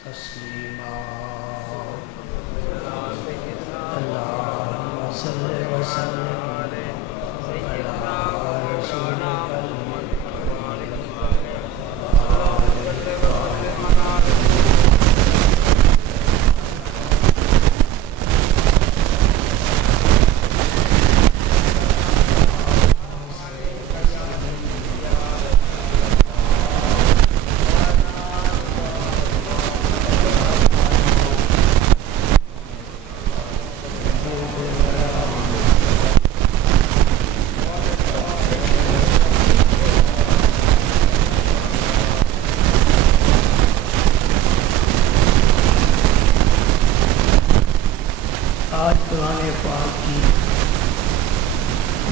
تسلیما اللہم صلی وسلم علی رسولک آج قرآن پاک کی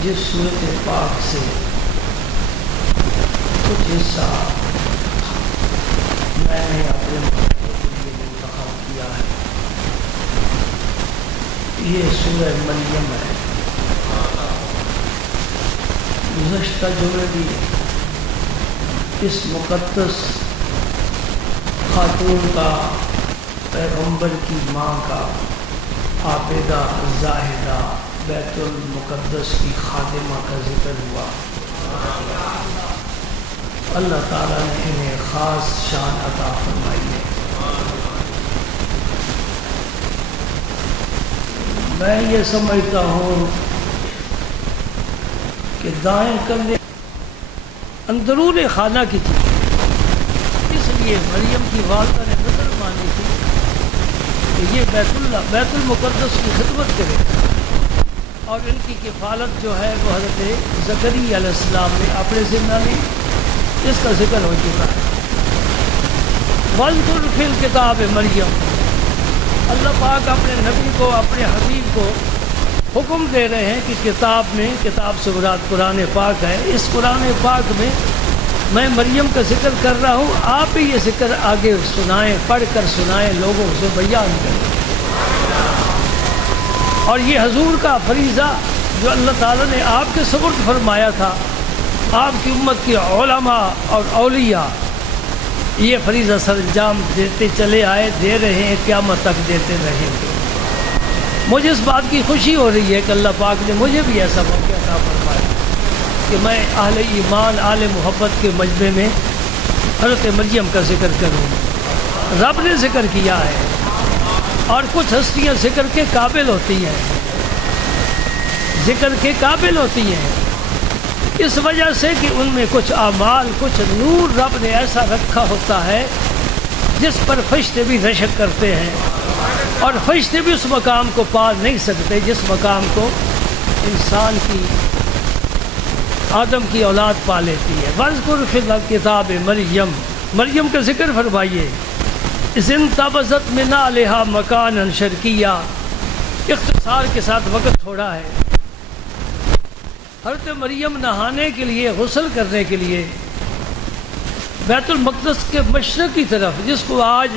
جس سورت پاک سے کچھ حصہ میں نے اپنے مطالعے کے لیے منتخب کیا ہے، یہ سورہ مریم ہے۔ گزشتہ جمعے بھی اس مقدس خاتون کا، پیغمبر کی ماں کا، عابدہ زاہدہ، بیت المقدس کی خادمہ کا ذکر ہوا۔ اللہ تعالیٰ نے انہیں خاص شان عطا فرمائی ہے۔ میں یہ سمجھتا ہوں کہ دائیں کندھے اندرون خانہ کی تھی، اس لیے مریم کی والدہ نے نظر مانی تھی کہ یہ بیت المقدس کی خدمت کرے، اور ان کی کفالت جو ہے وہ حضرت زکریا علیہ السلام نے اپنے ذمہ لی۔ اس کا ذکر ہو چکا ہے۔ وَاذْكُرْ فِي الْكِتَابِ مریم، اللہ پاک اپنے نبی کو، اپنے حبیب کو حکم دے رہے ہیں کہ کتاب سے مراد قرآن پاک ہے، اس قرآن پاک میں مریم کا ذکر کر رہا ہوں، آپ ہی یہ ذکر آگے سنائیں، پڑھ کر سنائیں، لوگوں سے بیان کریں۔ اور یہ حضور کا فریضہ جو اللہ تعالیٰ نے آپ کے سپرد فرمایا تھا، آپ کی امت کے علماء اور اولیاء یہ فریضہ سر انجام دیتے چلے آئے، دے رہے ہیں، قیامت تک دیتے رہیں گے۔ مجھے اس بات کی خوشی ہو رہی ہے کہ اللہ پاک نے مجھے بھی ایسا موقع عطا فرمایا کہ میں اہل ایمان، اہل محبت کے مجمع میں حضرت مریم کا ذکر کروں۔ رب نے ذکر کیا ہے، اور کچھ ہستیاں ذکر کے قابل ہوتی ہیں، ذکر کے قابل ہوتی ہیں، اس وجہ سے کہ ان میں کچھ اعمال، کچھ نور رب نے ایسا رکھا ہوتا ہے جس پر فرشتے بھی رشک کرتے ہیں، اور فرشتے بھی اس مقام کو پا نہیں سکتے جس مقام کو انسان کی، آدم کی اولاد پا لیتی ہے۔ وَاذْكُرْ فِي الْكِتَابِ مریم، مریم کا ذکر فرمائیے۔ اِذِ انتبذت مِنْ أَهْلِهَا مَكَانًا شَرْقِيًّا، اختصار کے ساتھ وقت تھوڑا ہے۔ حضرت مریم نہانے کے لیے، غسل کرنے کے لیے بیت المقدس کے مشرق کی طرف، جس کو آج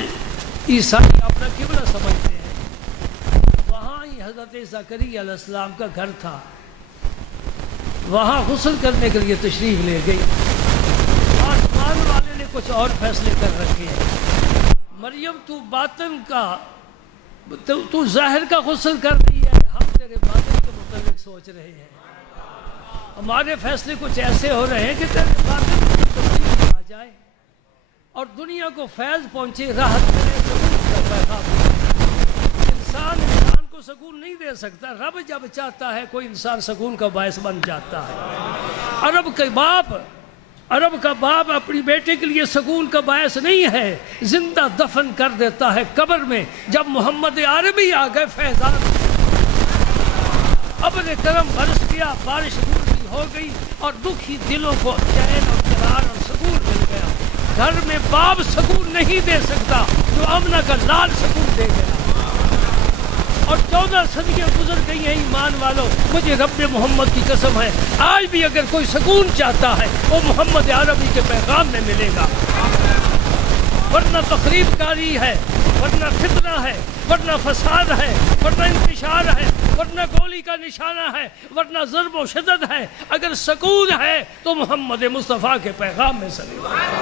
عیسائی اپنا قبلہ سمجھتے ہیں، وہاں ہی حضرت زکریا علیہ السلام کا گھر تھا، وہاں غسل کرنے کے لیے تشریف لے گئی۔ آسمان والے نے کچھ اور فیصلے کر رکھے ہیں۔ مریم تو باطن کا، تو ظاہر کا غسل کر رہی ہے، ہم تیرے باطن کے متعلق سوچ رہے ہیں۔ ہمارے فیصلے کچھ ایسے ہو رہے ہیں کہ تیرے باطن کی تبدیلی آ جائے اور دنیا کو فیض پہنچے، راحت ملے، سکون کا پیغام۔ انسان کو سکون نہیں دے سکتا، رب جب چاہتا ہے کوئی انسان سکون کا باعث بن جاتا ہے۔ عرب کا باپ اپنی بیٹے کے لیے سکون کا باعث نہیں ہے، زندہ دفن کر دیتا ہے قبر میں۔ جب محمد عربی آ گئے، فیضان ابر کرم برس گیا، بارش روزی ہو گئی، اور دکھی دلوں کو چین اور قرار اور سکون مل گیا۔ گھر میں باپ سکون نہیں دے سکتا جو آمنہ کا لال سکون دے گیا۔ اور 14 صدیاں گزر گئی ہیں ایمان والوں، مجھے رب محمد کی قسم ہے، آج بھی اگر کوئی سکون چاہتا ہے وہ محمد عربی کے پیغام میں ملے گا، ورنہ تخریب کاری ہے، ورنہ فتنہ ہے، ورنہ فساد ہے، ورنہ انتشار ہے، ورنہ گولی کا نشانہ ہے، ورنہ ضرب و شدت ہے۔ اگر سکون ہے تو محمد مصطفیٰ کے پیغام میں صلی اللہ علیہ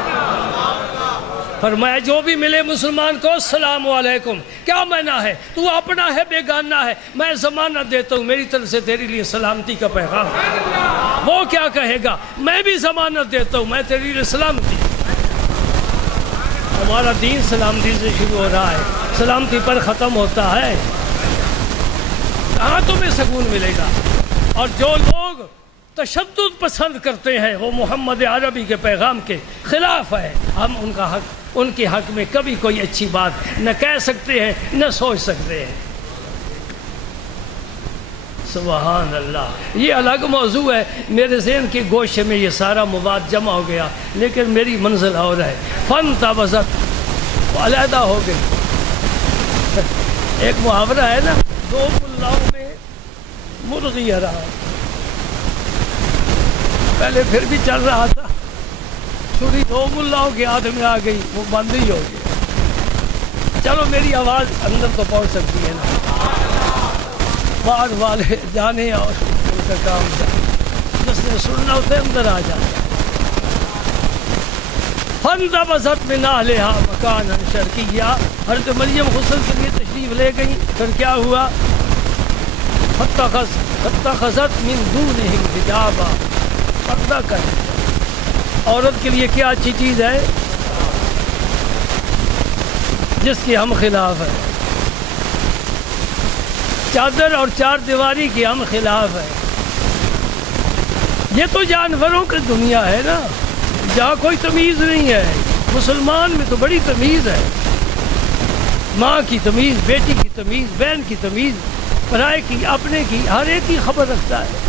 وسلم۔ فرمایا جو بھی ملے مسلمان کو السلام علیکم. کیا معنی ہے؟ تو اپنا ہے بیگانہ ہے، میں ضمانت دیتا ہوں میری طرف سے تیرے لیے سلامتی کا پیغام. وہ کیا کہے گا؟ میں بھی ضمانت دیتا ہوں میں تیرے لیے سلامتی. ہمارا دین سلامتی سے شروع ہو رہا ہے، سلامتی پر ختم ہوتا ہے. کہاں تمہیں سکون ملے گا؟ اور جو لوگ تشدد پسند کرتے ہیں وہ محمد عربی کے پیغام کے خلاف ہے. ہم ان کے حق میں کبھی کوئی اچھی بات نہ کہہ سکتے ہیں نہ سوچ سکتے ہیں. سبحان اللہ. یہ الگ موضوع ہے، میرے ذہن کے گوشے میں یہ سارا مواد جمع ہو گیا، لیکن میری منزل اور ہے. فن تابزت، وہ علیحدہ ہو گئی. ایک محاورہ ہے نا، دو ملاؤں میں مرغی رہا. پہلے پھر بھی چل رہا تھا، چھری دو ملاؤں کے ہاتھ میں آ گئی، وہ بند ہی ہو گئی. چلو میری آواز اندر تو پہنچ سکتی ہے نا، بعد والے جانے اور ان کا کام جانے، جس نے سننا اسے اندر آ جاتا. فانتبذت من اہلہا مکانا شرقیا. حضرت مریم غسل کے لیے تشریف لے گئیں، پھر کیا ہوا؟ فاتخذت من دونہم حجابا. پردہ کر. عورت کے لیے کیا اچھی چیز ہے جس کی ہم خلاف ہے؟ چادر اور چار دیواری کی ہم خلاف ہے. یہ تو جانوروں کی دنیا ہے نا، جہاں کوئی تمیز نہیں ہے. مسلمان میں تو بڑی تمیز ہے، ماں کی تمیز، بیٹی کی تمیز، بہن کی تمیز، پرائے کی، اپنے کی، ہر ایک کی خبر رکھتا ہے.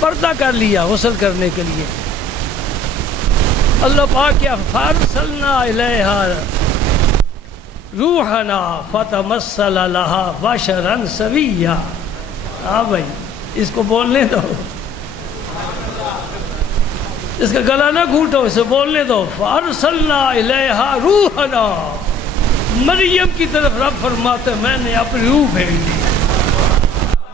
پردہ کر لیا غسل کرنے کے لیے. اللہ پاک کیا فارسلنا الیہا روحنا فتمثل لہا بشرا سویا. ہاں بھائی اس کو بولنے دو، اس کا گلا نہ گھونٹو، اسے بولنے دو. فارسلنا الیہا روحنا. مریم کی طرف رب فرماتے میں نے اپنی روح بھیج دی،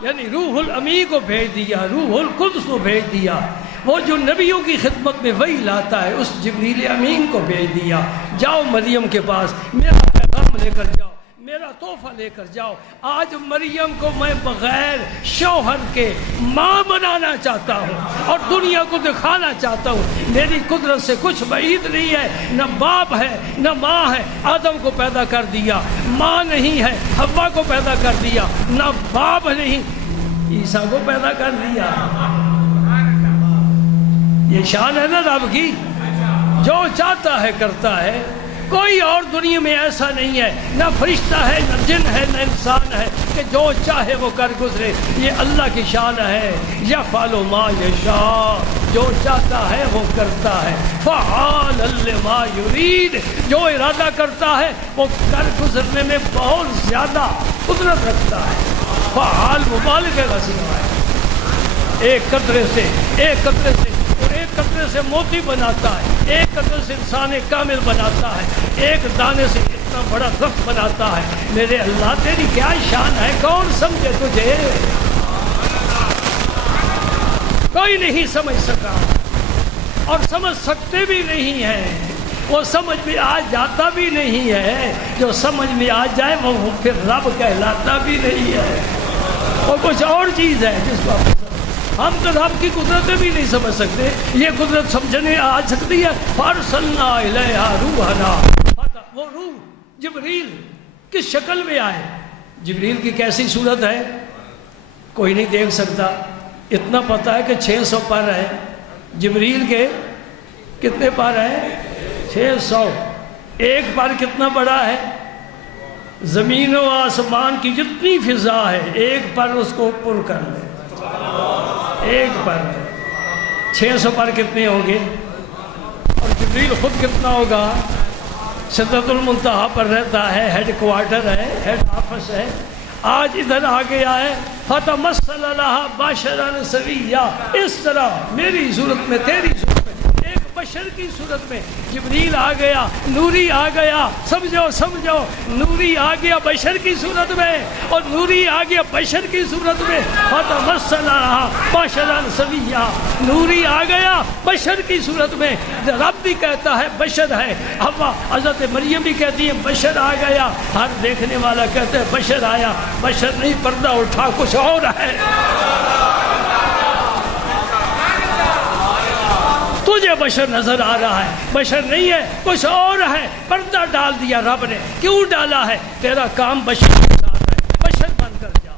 یعنی روح الامین کو بھیج دیا، روح القدس کو بھیج دیا. وہ جو نبیوں کی خدمت میں وحی لاتا ہے اس جبریل امین کو بھیج دیا. جاؤ مریم کے پاس، میرا پیغام لے کر جاؤ، میرا تحفہ لے کر جاؤ. آج مریم کو میں بغیر شوہر کے ماں بنانا چاہتا ہوں اور دنیا کو دکھانا چاہتا ہوں میری قدرت سے کچھ بعید نہیں ہے. نہ باپ ہے نہ ماں ہے. آدم کو پیدا کر دیا، ماں نہیں ہے. حوا کو پیدا کر دیا، نہ باپ نہیں. عیسیٰ کو پیدا کر دیا. یہ شان ہے نا رب کی، جو چاہتا ہے کرتا ہے. کوئی اور دنیا میں ایسا نہیں ہے، نہ فرشتہ ہے نہ جن ہے نہ انسان ہے کہ جو چاہے وہ کر گزرے. یہ اللہ کی شان ہے. یفعل ما یشاء، جو چاہتا ہے وہ کرتا ہے. فعال لما یرید، جو ارادہ کرتا ہے وہ کر گزرنے میں بہت زیادہ قدرت رکھتا ہے. فعال مبالغے کا صیغہ ہے. ایک قطرے سے اور ایک قطرے سے موتی بناتا ہے، ایک قطرے سے انسان کامل بناتا ہے، ایک دانے سے اتنا بڑا درخت بناتا ہے. میرے اللہ تیری کیا شان ہے، کون سمجھے تجھے؟ کوئی نہیں سمجھ سکا اور سمجھ سکتے بھی نہیں ہیں. وہ سمجھ میں آ جاتا بھی نہیں ہے. جو سمجھ میں آ جائے وہ پھر رب کہلاتا بھی نہیں ہے، وہ کچھ اور چیز ہے جس کو ہم تو رب کی قدرتیں بھی نہیں سمجھ سکتے. یہ قدرت سمجھنے آ سکتی ہے. فارسلنا الیہا روحنا. وہ روح جبریل کس شکل میں آئے؟ جبریل کی کیسی صورت ہے کوئی نہیں دیکھ سکتا. اتنا پتہ ہے کہ 600 پر ہے. جبریل کے کتنے پر ہیں؟ 600. ایک پر کتنا بڑا ہے؟ زمین و آسمان کی جتنی فضا ہے ایک پر اس کو پر کر لے. ایک پر 600 پر کتنے ہوں گے؟ اور جبریل خود کتنا ہوگا؟ سدرۃ المنتہا پر رہتا ہے، ہیڈ کوارٹر ہے، ہیڈ آفس ہے. آج ادھر آ گیا ہے. فتمثل لہا بشرا سویا. اس طرح میری صورت میں تیری صورت میں ایک بشر کی صورت میں جبریل آ گیا، نوری آ گیا، سمجھو نوری آ گیا بشر کی صورت میں، اور نوری آ گیا بشر کی صورت میں، فتمثل لها بشرا سویا، نوری آ گیا بشر کی صورت میں، رب بھی کہتا ہے بشر ہے، حوا حضرت مریم بھی کہتی ہے بشر آ گیا، ہر دیکھنے والا کہتا ہے بشر آیا، بشر نہیں، پردہ اٹھا کچھ اور ہے، تجھے بشر نظر آ رہا ہے، بشر نہیں ہے، کچھ اور ہے، پردہ ڈال دیا رب نے، کیوں ڈالا ہے؟ تیرا کام بشر کے ساتھ ہے، بشر بن کر جا۔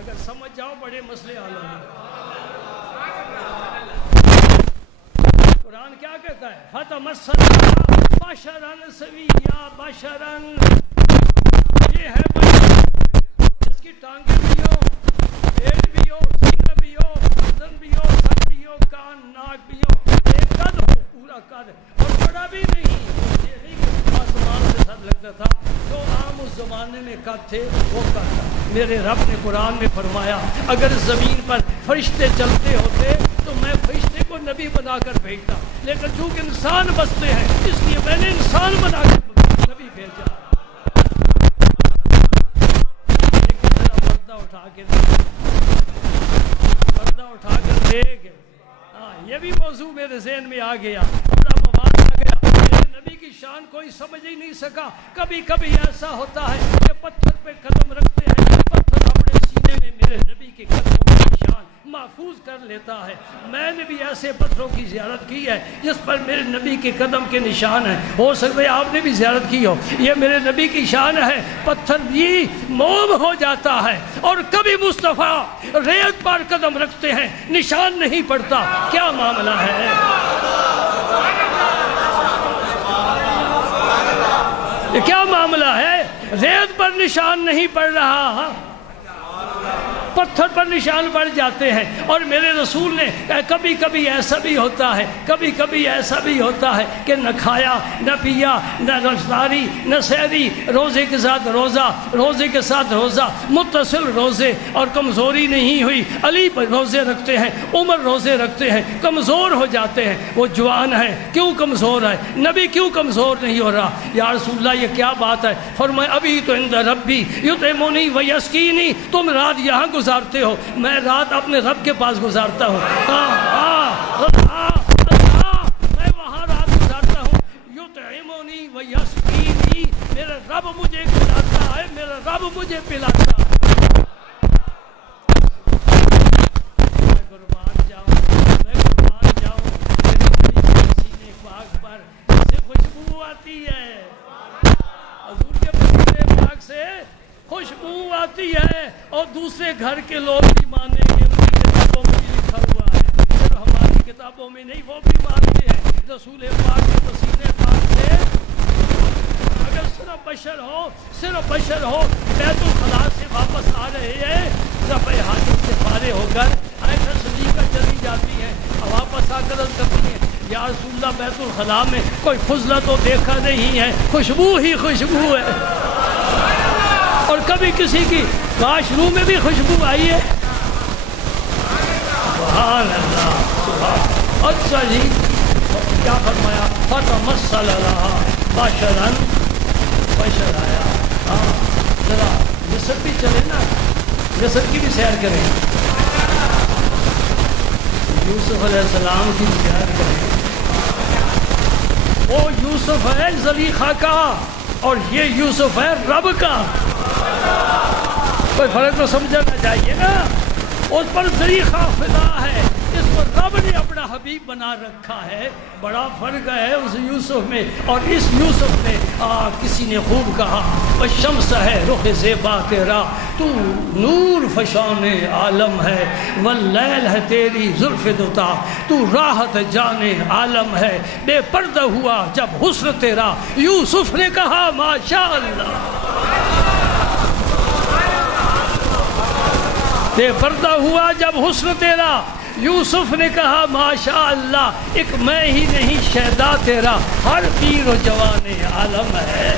اگر سمجھ جاؤ بڑے مسئلے حل ہوں گے۔ قرآن کیا کہتا ہے؟ فتمثل بشرا سویا، بشرا، یہ ہے بشر جس کی ٹانگیں بھی ہو، پیٹ بھی ہو، سینہ بھی ہو، گردن بھی ہو، سر بھی ہو، کان ناک بھی ہو، ایک قد ہو، پورا قد، اور بڑا بھی نہیں، یہ نہیں کہ آسمان سے سر لگتا تھا، جو عام اس زمانے میں قد تھے وہ قد تھا۔ میرے رب نے قرآن میں فرمایا اگر زمین پر فرشتے چلتے ہوتے تو میں فرشتے کو نبی بنا کر بھیجتا، لیکن چونکہ انسان بستے ہیں اس لیے میں نے انسان بنا کر نبی بھیجا۔ پردہ اٹھا کر دیکھ، یہ بھی موضوع میرے ذہن میں آ گیا، بڑا مواد آ گیا، میرے نبی کی شان کوئی سمجھ ہی نہیں سکا۔ کبھی کبھی ایسا ہوتا ہے کہ پتھر پہ قدم رکھتے ہیں، پتھر اپنے سینے میں میرے نبی کے قدموں کی شان محفوظ کر لیتا ہے۔ میں نے بھی ایسے پتھروں کی زیارت کی ہے جس پر میرے نبی کے قدم کے نشان ہیں، ہو سکتا ہے آپ نے بھی زیارت کی ہو، یہ میرے نبی کی شان ہے، پتھر بھی موم ہو جاتا ہے، اور کبھی مصطفیٰ ریت پر قدم رکھتے ہیں نشان نہیں پڑتا۔ کیا معاملہ ہے؟ یہ کیا معاملہ ہے؟ ریت پر نشان نہیں پڑ رہا، پتھر پر نشان پڑ جاتے ہیں۔ اور میرے رسول نے کبھی کبھی ایسا بھی ہوتا ہے، کبھی کبھی ایسا بھی ہوتا ہے کہ نہ کھایا نہ پیا، نہ افطاری نہ سحری، روزے کے ساتھ روزہ، روزے کے ساتھ روزہ، متصل روزے، اور کمزوری نہیں ہوئی۔ علی روزے رکھتے ہیں، عمر روزے رکھتے ہیں، کمزور ہو جاتے ہیں، وہ جوان ہے، کیوں کمزور ہے؟ نبی کیوں کمزور نہیں ہو رہا؟ یا رسول اللہ یہ کیا بات ہے؟ فرمایا ابھی تو عند ربی یطعمنی و یسقینی، تم رات یہاں گزارتے ہو، میں رات اپنے رب کے پاس گزارتا ہوں، میں وہاں رات گزارتا ہوں، یطعمنی و یسقینی، میرا رب مجھے کھلاتا ہے، میرا رب مجھے پلاتا ہے۔ میں قربان جاؤں میرے نبی کے سینے پاک پر سے خوشبو آتی ہے، حضور کے پسینے پاک سے خوشبو آتی ہے، اور دوسرے گھر کے لوگ بھی مانیں گے، ان کی کتابوں میں بھی لکھا ہوا ہے، صرف ہماری کتابوں میں نہیں، وہ بھی مانتے ہیں رسول پاک کے پسینے پاک سے۔ اگر صرف بشر ہو بیت الخلاء سے واپس آ رہے ہیں، رفع حاجت سے فارغ ہو کر عائشہ صدیقہ چلی جاتی ہیں، واپس آ کر عرض کرتی ہیں یا رسول اللہ بیت الخلاء میں کوئی فضلہ تو دیکھا نہیں ہے، خوشبو ہی خوشبو ہے، اور کبھی کسی کی واش روم میں بھی خوشبو آئی ہے؟ سبحان اللہ، سبحان۔ اچھا جی کیا فرمایا؟ فتمثل لها بشرا، بشر آیا۔ ہاں ذرا مصر بھی چلے نا، مصر کی بھی سیر کریں، یوسف علیہ السلام کی بھی سیر کریں۔ وہ یوسف ہے زلیخا کا، اور یہ یوسف ہے رب کا، کوئی فرق تو سمجھنا چاہیے نا۔ اس پر زلیخا فدا ہے، اس پر رب نے اپنا حبیب بنا رکھا ہے، بڑا فرق ہے اس یوسف میں اور اس یوسف میں۔ کسی نے خوب کہا شمس ہے رخ زیبا تیرا، تو نور فشان عالم ہے، واللیل ہے تیری زلف دوتا، تو راحت جان عالم ہے، بے پردہ ہوا جب حسن تیرا، یوسف نے کہا ماشاء اللہ، بے پردہ ہوا جب حسن تیرا، یوسف نے کہا ماشاء اللہ، ایک میں ہی نہیں شیدا تیرا، ہر پیر و جوان عالم ہے۔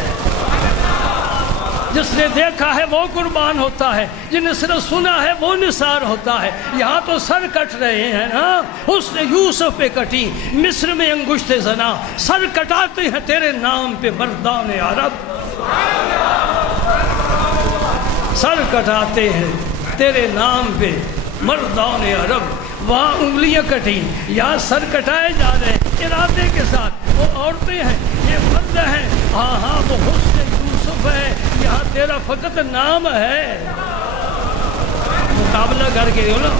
جس نے دیکھا ہے وہ قربان ہوتا ہے، جن نے صرف سنا ہے وہ نثار ہوتا ہے۔ یہاں تو سر کٹ رہے ہیں نا، حسن یوسف پہ کٹی مصر میں انگشت زنا، سر کٹاتے ہیں تیرے نام پہ مردان عرب، سر کٹاتے ہیں تیرے نام پہ مردان عرب۔ وہاں انگلیاں کٹی، یہاں سر کٹائے جا رہے ہیں ارادے کے ساتھ۔ وہ عورتیں ہیں، یہ مرد ہیں، ہاں ہاں وہ حسن یوسف ہے، یہاں تیرا فقط نام ہے۔ مقابلہ کر کے دیکھو نا،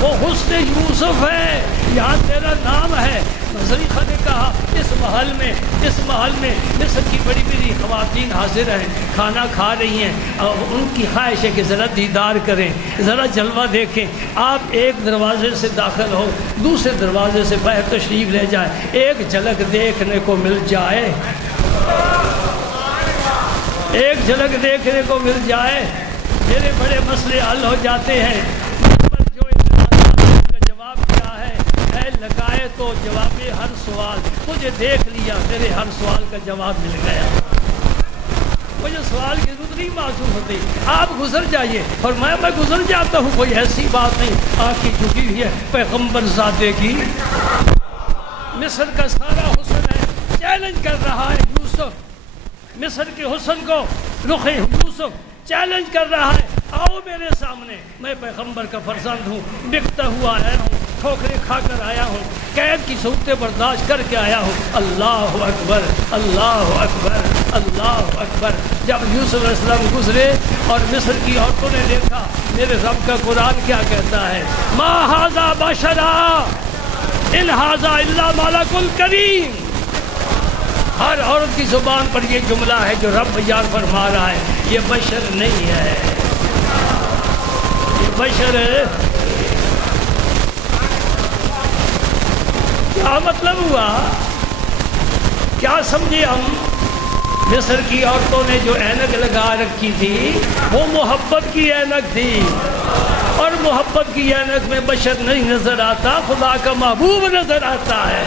وہ حسن یوسف ہے، یہاں تیرا نام ہے۔ زلیخا نے کہا اس محل میں مصر کی بڑی بڑی خواتین حاضر ہیں، کھانا کھا رہی ہیں، اور ان کی خواہش ہے کہ ذرا دیدار کریں، ذرا جلوہ دیکھیں۔ آپ ایک دروازے سے داخل ہو، دوسرے دروازے سے باہر تشریف لے جائیں، ایک جھلک دیکھنے کو مل جائے، ایک جھلک دیکھنے کو مل جائے، میرے بڑے مسئلے حل ہو جاتے ہیں۔ جو اعتراضات کا جواب کیا ہے، اے لگائے تو جواب ہر سوال، مجھے دیکھ لیا تیرے ہر سوال کا جواب مل گیا، مجھے سوال کی ضرورت نہیں محسوس ہوتی، آپ گزر جائیے۔ اور میں گزر جاتا ہوں، کوئی ایسی بات نہیں، آنکھیں جھکی ہوئی ہے پیغمبر زادے کی۔ مصر کا سارا حسن ہے، چیلنج کر رہا ہے یوسف، مصر کے حسن کو رخ یوسف چیلنج کر رہا ہے، آؤ میرے سامنے، میں پیغمبر کا فرزند ہوں، بکتا ہوا آیا ہوں، ٹھوکریں کھا کر آیا ہوں، قید کی صورتیں برداشت کر کے آیا ہوں۔ اللہ اکبر، اللہ اکبر، اللہ اکبر۔ جب یوسف علیہ السلام گزرے اور مصر کی عورتوں نے دیکھا، میرے رب کا قرآن کیا کہتا ہے، ما ھذا بشرا ان ھذا الا ملک کریم۔ ہر عورت کی زبان پر یہ جملہ ہے جو رب بیان فرما رہا ہے، یہ بشر نہیں ہے، یہ بشر ہے۔ کیا مطلب ہوا، کیا سمجھے ہم؟ مصر کی عورتوں نے جو اینک لگا رکھی تھی وہ محبت کی اینک تھی، اور محبت کی اینک میں بشر نہیں نظر آتا، خدا کا محبوب نظر آتا ہے۔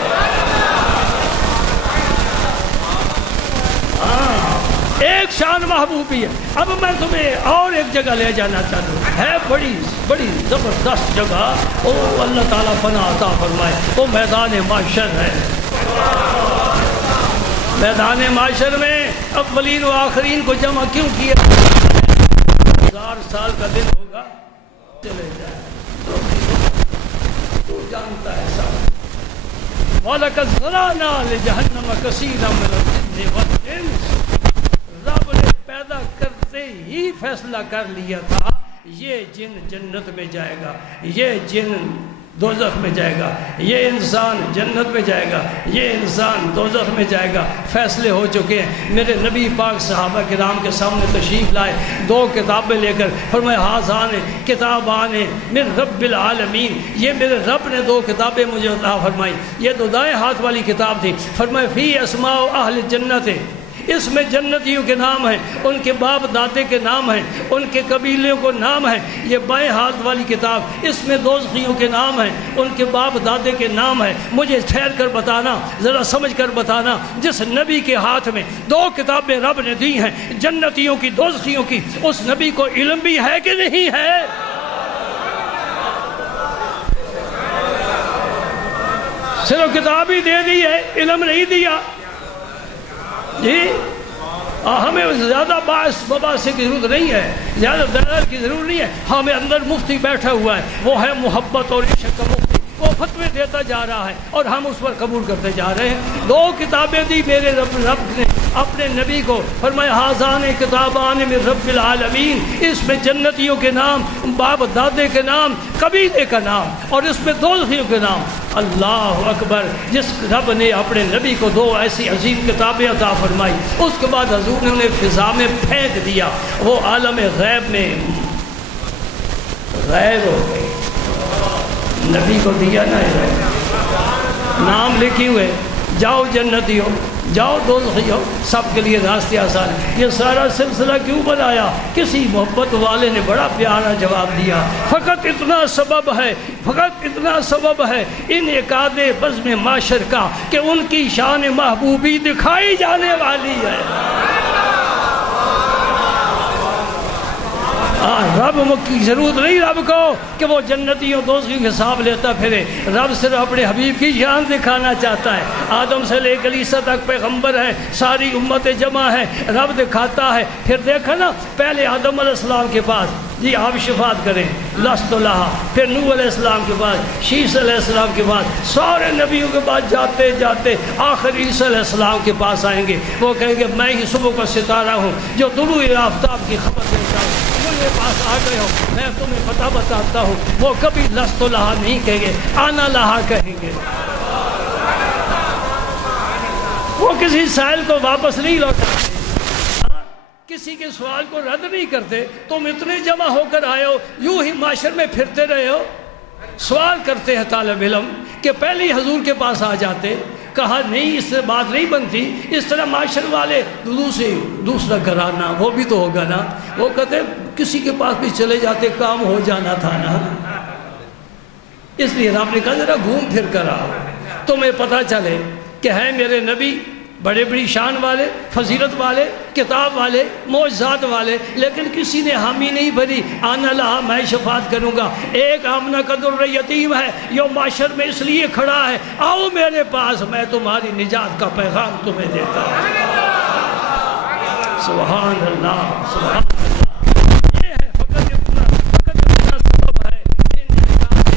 ایک شان محبوبی ہے۔ اب میں تمہیں اور ایک جگہ لے جانا چاہتا ہوں، ہے بڑی بڑی زبردست جگہ، او اللہ تعالیٰ پناہ عطا فرمائے، وہ میدان معاشر ہے۔ میدان معاشر میں اولین و آخرین کو جمع کیوں کیا؟ 1000 سال کا دن ہوگا، چلے جائے تو جانتا ہے سب۔ وَلَقَدْ ذَرَأْنَا لِجَهَنَّمَ كَثِيرًا مِنَ الْجِنِّ وَالْإِنسِ۔ رب نے پیدا کرتے ہی فیصلہ کر لیا تھا، یہ جن جنت میں جائے گا، یہ جن دوزخ میں جائے گا، یہ انسان جنت میں جائے گا، یہ انسان دوزخ میں جائے گا۔ فیصلے ہو چکے ہیں۔ میرے نبی پاک صحابہ کرام کے سامنے تشریف لائے، 2 کتابیں لے کر، فرمایا ھذان کتابان من رب العالمین، یہ میرے رب نے 2 کتابیں مجھے عطا فرمائی۔ یہ تو دائیں ہاتھ والی کتاب تھی، فرمایا فی اسماء اہل جنت، اس میں جنتیوں کے نام ہیں، ان کے باپ دادے کے نام ہیں، ان کے قبیلوں کو نام ہیں۔ یہ بائیں ہاتھ والی کتاب، اس میں دوزخیوں کے نام ہیں، ان کے باپ دادے کے نام ہیں۔ مجھے ٹھہر کر بتانا، ذرا سمجھ کر بتانا، جس نبی کے ہاتھ میں 2 کتابیں رب نے دی ہیں، جنتیوں کی دوزخیوں کی، اس نبی کو علم بھی ہے کہ نہیں ہے؟ صرف کتاب ہی دے دی ہے، علم نہیں دیا جی۔ ہمیں زیادہ باعث کی ضرورت نہیں ہے، زیادہ دلائل کی ضرورت نہیں ہے۔ ہمیں اندر مفتی بیٹھا ہوا ہے، وہ ہے محبت اور عشق کا مفتی، وہ فتوے دیتا جا رہا ہے اور ہم اس پر قبول کرتے جا رہے ہیں۔ 2 کتابیں دی میرے رب نے اپنے نبی کو، فرمایا ھذان کتابان من رب العالمین، اس میں جنتیوں کے نام، باپ دادے کے نام، قبیلے کا نام، اور اس میں دوزخیوں کے نام۔ اللہ اکبر۔ جس رب نے اپنے نبی کو 2 ایسی عظیم کتابیں عطا فرمائی، اس کے بعد حضور نے انہیں فضا میں پھینک دیا، وہ عالم غیب میں غیب ہو گئی۔ نبی کو دیا نا نام لکھی ہوئے، جاؤ جنتی ہو، جاؤ دوزخی ہو، سب کے لیے راستے آسان ہیں۔ یہ سارا سلسلہ کیوں بنایا؟ کسی محبت والے نے بڑا پیارا جواب دیا، فقط اتنا سبب ہے، فقط اتنا سبب ہے انعقاد بزم معاشر کا کہ ان کی شان محبوبی دکھائی جانے والی ہے۔ رب کی ضرورت نہیں رب کو کہ وہ جنتیوں دوستوں کے حساب لیتا پھرے. رب صرف اپنے حبیب کی شان دکھانا چاہتا ہے. آدم سے لے کر عیسیٰ تک پیغمبر ہے, ساری امت جمع ہے, رب دکھاتا ہے. پھر دیکھا نا, پہلے آدم علیہ السلام کے پاس جی آپ شفاعت کریں لست لہا, پھر نوح علیہ السلام کے بعد شیس علیہ السلام کے بعد سارے نبیوں کے بعد جاتے جاتے آخر عیسیٰ علیہ السلام کے پاس آئیں گے. وہ کہیں گے میں ہی صبح کا ستارہ ہوں جو طلوع آفتاب کی خبر دیتا ہوں. میرے پاس آ گئے ہو, میں تمہیں پتہ بتاتا ہوں. وہ کبھی لست لہا نہیں کہیں گے, آنا لہا کہیں گے. وہ کسی سائل کو واپس نہیں لوٹاتے, کسی کے سوال کو رد نہیں کرتے. تم اتنے جمع ہو کر آئے ہو, یوں ہی معاشر میں پھرتے رہے ہو. سوال کرتے ہیں طالب علم کہ پہلے ہی حضور کے پاس آ جاتے. کہا نہیں, اس سے بات نہیں بنتی. اس طرح معاشر والے دوسرا گھرانا وہ بھی تو ہوگا نا. وہ کہتے کسی کے پاس بھی چلے جاتے, کام ہو جانا تھا نا. اس لیے آپ نے کہا ذرا گھوم پھر کر آؤ, تمہیں پتہ چلے کہ ہے میرے نبی بڑے بڑی شان والے, فضیلت والے, کتاب والے, معجزات والے, لیکن کسی نے حامی نہیں بھری. آنا لہا, میں شفاعت کروں گا. ایک آمنہ کا در یتیم ہے, یہ معاشر میں اس لیے کھڑا ہے, آؤ میرے پاس, میں تمہاری نجات کا پیغام تمہیں دیتا ہوں. سبحان اللہ, سبحان اللہ. یہ ہے فقط اتنا سبب ہے ان نجات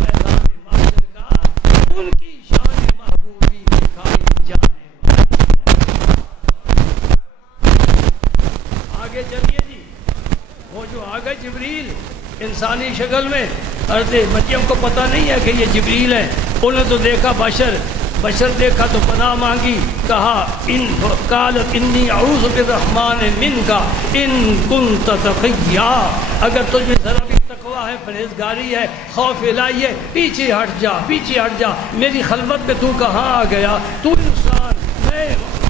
میدان معاشر کا, ان کی شان محبوبی دکھائی جانے والی ہے. آگے چلیے جی. وہ جو آگے جبریل انسانی شکل میں, حضرت مریم کو پتہ نہیں ہے کہ یہ جبریل ہے. انہوں نے تو دیکھا بشر دیکھا تو پناہ مانگی. کہا قالت انی اعوذ بالرحمن منک ان کنت تقیا, اگر تجھ میں ذرا بھی تقویٰ ہے, پرہیزگاری ہے, خوف الہی ہے, پیچھے ہٹ جا, پیچھے ہٹ جا. میری خلوت میں تو کہاں آ گیا؟ تو انسان,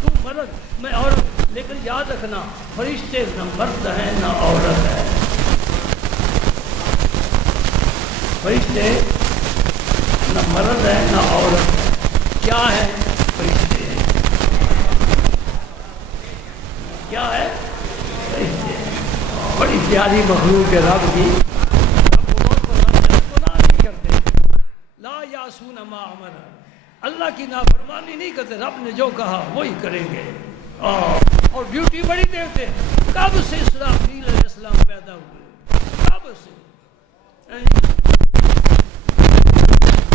تو مرد, میں عورت. لیکن یاد رکھنا, فرشتے نہ مرد ہیں نہ عورت ہے. فرشتے نہ مرد ہے نہ عورت ہے. کیا ہے؟ فرشتے ہیں. کیا ہے؟ فرشتے. بڑی پیاری مخلوق ہے رب کی. رب کو بہت پسند ہے, گناہ نہیں کرتے. لا یعصون ما امر, اللہ کی نافرمانی نہیں کرتے. رب نے جو کہا وہی کریں گے. اور ڈیوٹی بڑی دیتے. کب سے اسرافیل علیہ السلام پیدا ہوئے, کب سے,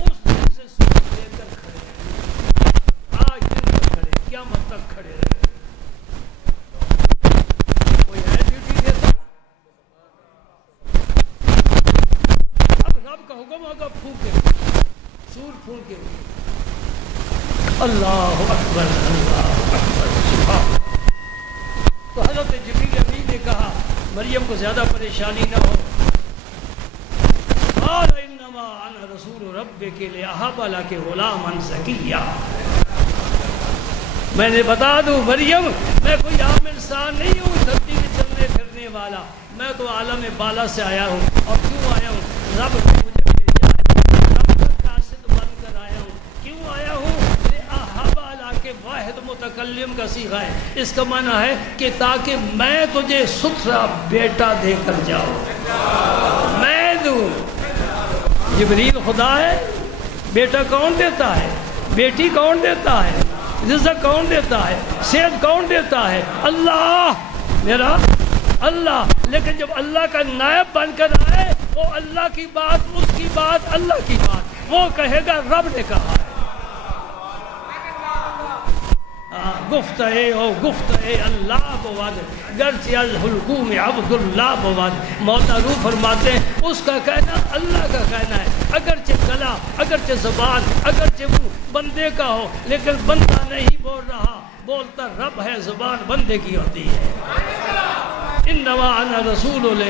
اس دن سے سوچ لے کر کھڑے ہیں, آج دن تک کھڑے, قیامت تک کھڑے رہے. کوئی ہے ڈیوٹی دیتا؟ اب رب کا حکم ہوگا پھونکے, سور پھونکے. اللہ اکبر, اللہ اکبر, سبحان. تو حضرت جبریل امین نے کہا مریم کو زیادہ پریشانی نہ ہو. قال انما انا رسول ربک لاہب لک غلاما زکیا. میں نے بتا دوں مریم, میں کوئی عام انسان نہیں ہوں دھرتی میں چلنے پھرنے والا. میں تو عالم بالا سے آیا ہوں. اور کیوں آیا ہوں؟ رب نے مجھے بھیجا ہے, رب کا قاصد بن کر آیا ہوں. کیوں آیا ہوں؟ کہ واحد متکلم کا صیغہ ہے. اس کا معنی ہے کہ تاکہ میں تجھے ستھرا بیٹا دے کر جاؤں. میں دوں. جبریل خدا ہے, بیٹا کون دیتا ہے, بیٹی کون دیتا ہے, رزق کون دیتا ہے, صحت کون دیتا ہے؟ اللہ, میرا اللہ. لیکن جب اللہ کا نائب بن کر آئے, وہ اللہ کی بات, اس کی بات, اللہ کی بات, وہ کہے گا رب نے کہا ہے. گفت اے اللہ بود گرچہ الحلقوم عبداللہ بود. مولانا روح فرماتے ہیں اس کا کہنا اللہ کا کہنا ہے. اگرچہ کلا, اگرچہ زبان, اگرچہ وہ بندے کا ہو, لیکن بندہ نہیں بول رہا, بولتا رب ہے, زبان بندے کی ہوتی ہے. انما انا رسول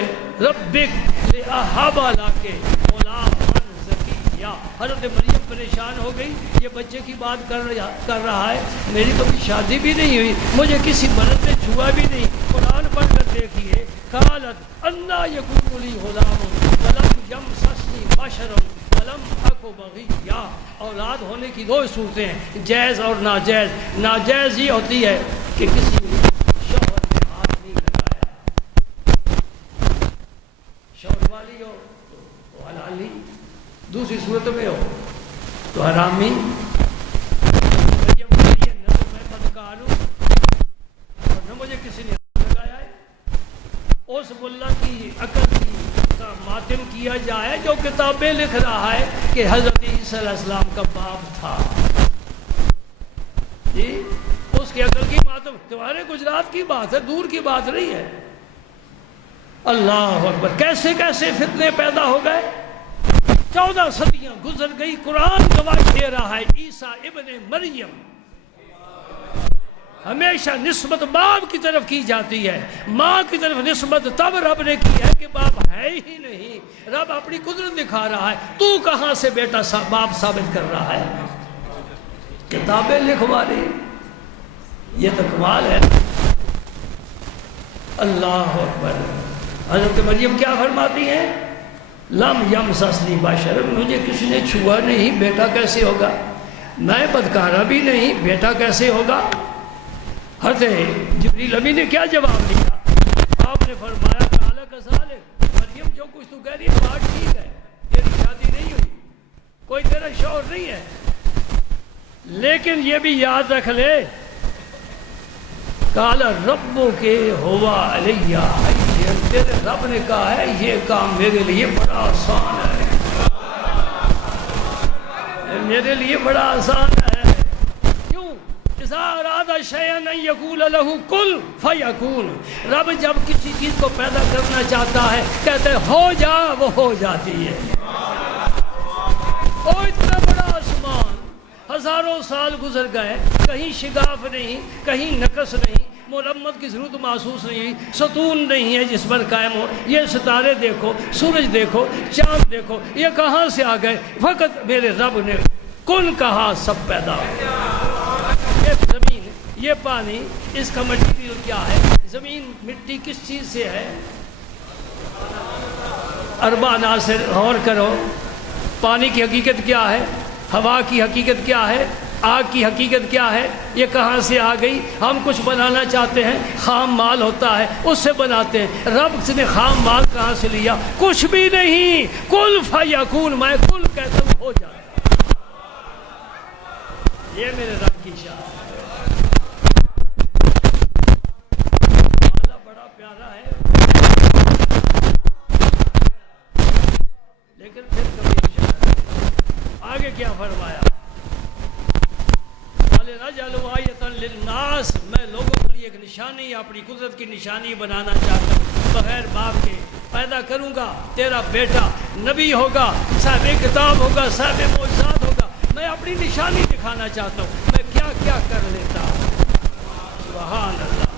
ربک لاہب لک غلاما زکیا. حضرت مریم پریشان ہو گئی, یہ بچے کی بات کر رہا ہے, میری کبھی شادی بھی نہیں ہوئی, مجھے کسی مرد نے چھوا بھی نہیں. قرآن پڑھ کر دیکھیے, قالت انا یکون لی غلام ولم یمسسنی بشر ولم اک بغیا. اولاد ہونے کی دو صورتیں ہیں, جائز اور ناجائز. ناجائز یہ ہوتی ہے کہ کسی شوہر نے ہاتھ نہیں لگایا, صورت میں ہو تو حرامی، مریم کے لیے نہ تو میں بدکار ہوں اور نہ مجھے کسی نے لگایا ہے۔ اس ملا کی عقل کا ماتم کیا جائے جو کتابیں لکھ رہا ہے کہ حضرت عیسیٰ علیہ السلام کا باپ تھا، جی اس کی عقل کی ماتم۔ تمہارے گجرات کی بات ہے، دور کی بات نہیں ہے۔ اللہ اکبر، کیسے کیسے فتنے پیدا ہو گئے۔ 14 صدیاں گزر گئی، قرآن گواہی دے رہا ہے عیسیٰ ابن مریم ہمیشہ نسبت باپ کی طرف کی جاتی ہے، ماں کی طرف نسبت تب رب نے کی ہے کہ باپ ہے ہی نہیں۔ رب اپنی قدرت دکھا رہا ہے، تو کہاں سے بیٹا باپ ثابت کر رہا ہے؟ کتابیں لکھوا رہی، یہ تو کمال ہے۔ اللہ اکبر۔ حضرت مریم کیا فرماتی ہیں؟ لم یمسسنی بشر، مجھے کسی نے چھوا نہیں، بیٹا کیسے ہوگا؟ میں بدکارہ بھی نہیں، بیٹا کیسے ہوگا؟ حضرت جبریل امین نے کیا جواب دیا؟ آپ نے فرمایا قال کذالک، مریم جو کچھ تو کہہ رہی ہے بات ٹھیک ہے، تیری شادی نہیں ہوئی، کوئی تیرا شوہر نہیں ہے، لیکن یہ بھی یاد رکھ لے قال ربک ہوا علیہ، تیرے رب نے کہا ہے یہ کام میرے لیے بڑا آسان ہے، میرے لیے بڑا آسان ہے۔ کیوں؟ اذا اراد شیئا ان یقول له کن فیکون، رب جب کسی چیز کو پیدا کرنا چاہتا ہے کہتے ہیں ہو جا، وہ ہو جاتی ہے۔ وہ اتنا بڑا آسمان، ہزاروں سال گزر گئے، کہیں شگاف نہیں، کہیں نقص نہیں، مرمت کی ضرورت محسوس نہیں، ستون نہیں ہے جس پر قائم ہو۔ یہ ستارے دیکھو، سورج دیکھو، چاند دیکھو، یہ کہاں سے آ گئے؟ فقط میرے رب نے کن کہا، سب پیدا ہو گیا۔ یہ زمین، یہ پانی، اس کا مٹیریل کیا ہے؟ زمین مٹی کس چیز سے ہے؟ اربع عناصر غور کرو۔ پانی کی حقیقت کیا ہے؟ ہوا کی حقیقت کیا ہے؟ آگ کی حقیقت کیا ہے؟ یہ کہاں سے آ گئی؟ ہم کچھ بنانا چاہتے ہیں، خام مال ہوتا ہے اس سے بناتے ہیں، رب نے خام مال کہاں سے لیا؟ کچھ بھی نہیں، کل فیکون، میں کل کہتا ہوں ہو جاتا ہے۔ یہ میرے رب کی شان ہے، اللہ بڑا پیارا ہے، لیکن پھر کبھی شان آگے کیا فرمایا؟ للناس، میں لوگوں کے لیے ایک نشانی، اپنی قدرت کی نشانی بنانا چاہتا ہوں، بغیر باپ کے پیدا کروں گا، تیرا بیٹا نبی ہوگا، صاحب کتاب ہوگا، صاحب معجزات ہوگا، میں اپنی نشانی دکھانا چاہتا ہوں، میں کیا کیا کر لیتا ہوں۔ سبحان اللہ۔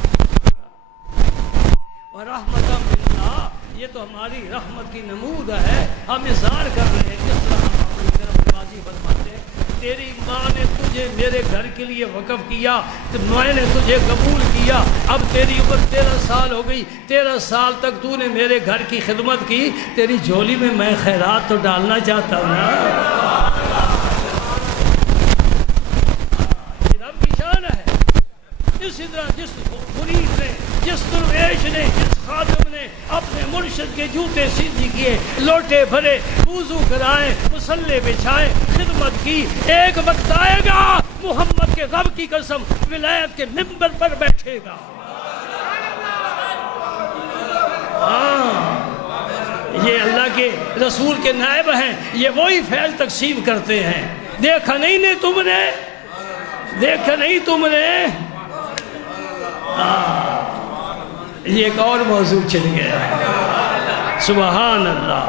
ورحمۃ باللہ، یہ تو ہماری رحمت کی نمود ہے، ہم اظہار کر رہے ہیں جس طرح ہم اپنی طرف بازی فرماتے ہیں۔ تیری ماں نے تجھے میرے گھر کے لیے وقف کیا، میں نے تجھے قبول کیا، اب تیری عمر 13 سال ہو گئی، 13 سال تک تو نے میرے گھر کی خدمت کی، تیری جھولی میں میں خیرات تو ڈالنا چاہتا ہوں نا۔ یہ رب کی شان ہے۔ اسی طرح جس مرید نے، جس درویش نے، جس خادم نے اپنے مرشد کے جوتے سیدھی کیے، لوٹے بھرے، وضو کرائے، مصلے بچھائے، خدمت کی، ایک وقت آئے گا محمد کے رب کی قسم ولایت کے منبر پر بیٹھے گا۔ یہ اللہ کے رسول کے نائب ہیں، یہ وہی فیض تقسیم کرتے ہیں۔ دیکھا نہیں تم نے، دیکھا نہیں تم نے۔ یہ ایک اور موضوع چل گیا۔ سبحان اللہ۔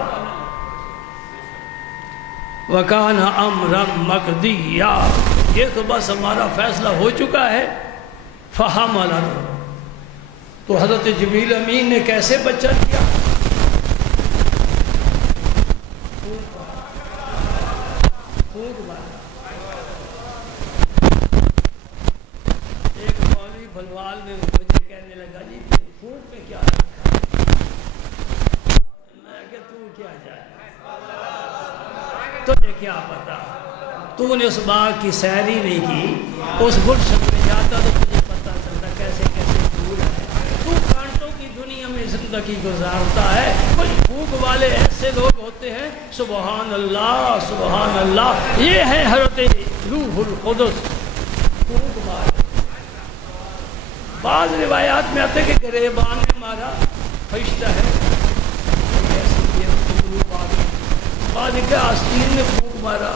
وَكَانَ أَمْرًا مَقْضِيًّا، یہ تو بس ہمارا فیصلہ ہو چکا ہے۔ فَحَمَلَتْهُ، تو حضرت جبریل امین نے کیسے بچہ دیا؟ ایک مولوی بھلوال نے مجھے کہنے لگا جی پھوٹ میں کیا رکھا؟ میں کہ تو کیا جائے، تجھے کیا پتا، تو نے اس باغ کی سیر ہی نہیں کی، اس گلشن میں جاتا تو تجھے پتا چلتا کیسے کیسے پھول ہے۔ تو کانٹوں کی دنیا میں زندہ زندگی گزارتا ہے. کچھ پھونک والے ایسے لوگ ہوتے ہیں سبحان اللہ سبحان اللہ. یہ ہے حضرت روح القدس پھونک مارے. بعض روایات میں آتے کہ گریبان نے مارا فرشتہ ہے, بعد کا آستین میں پھونک مارا,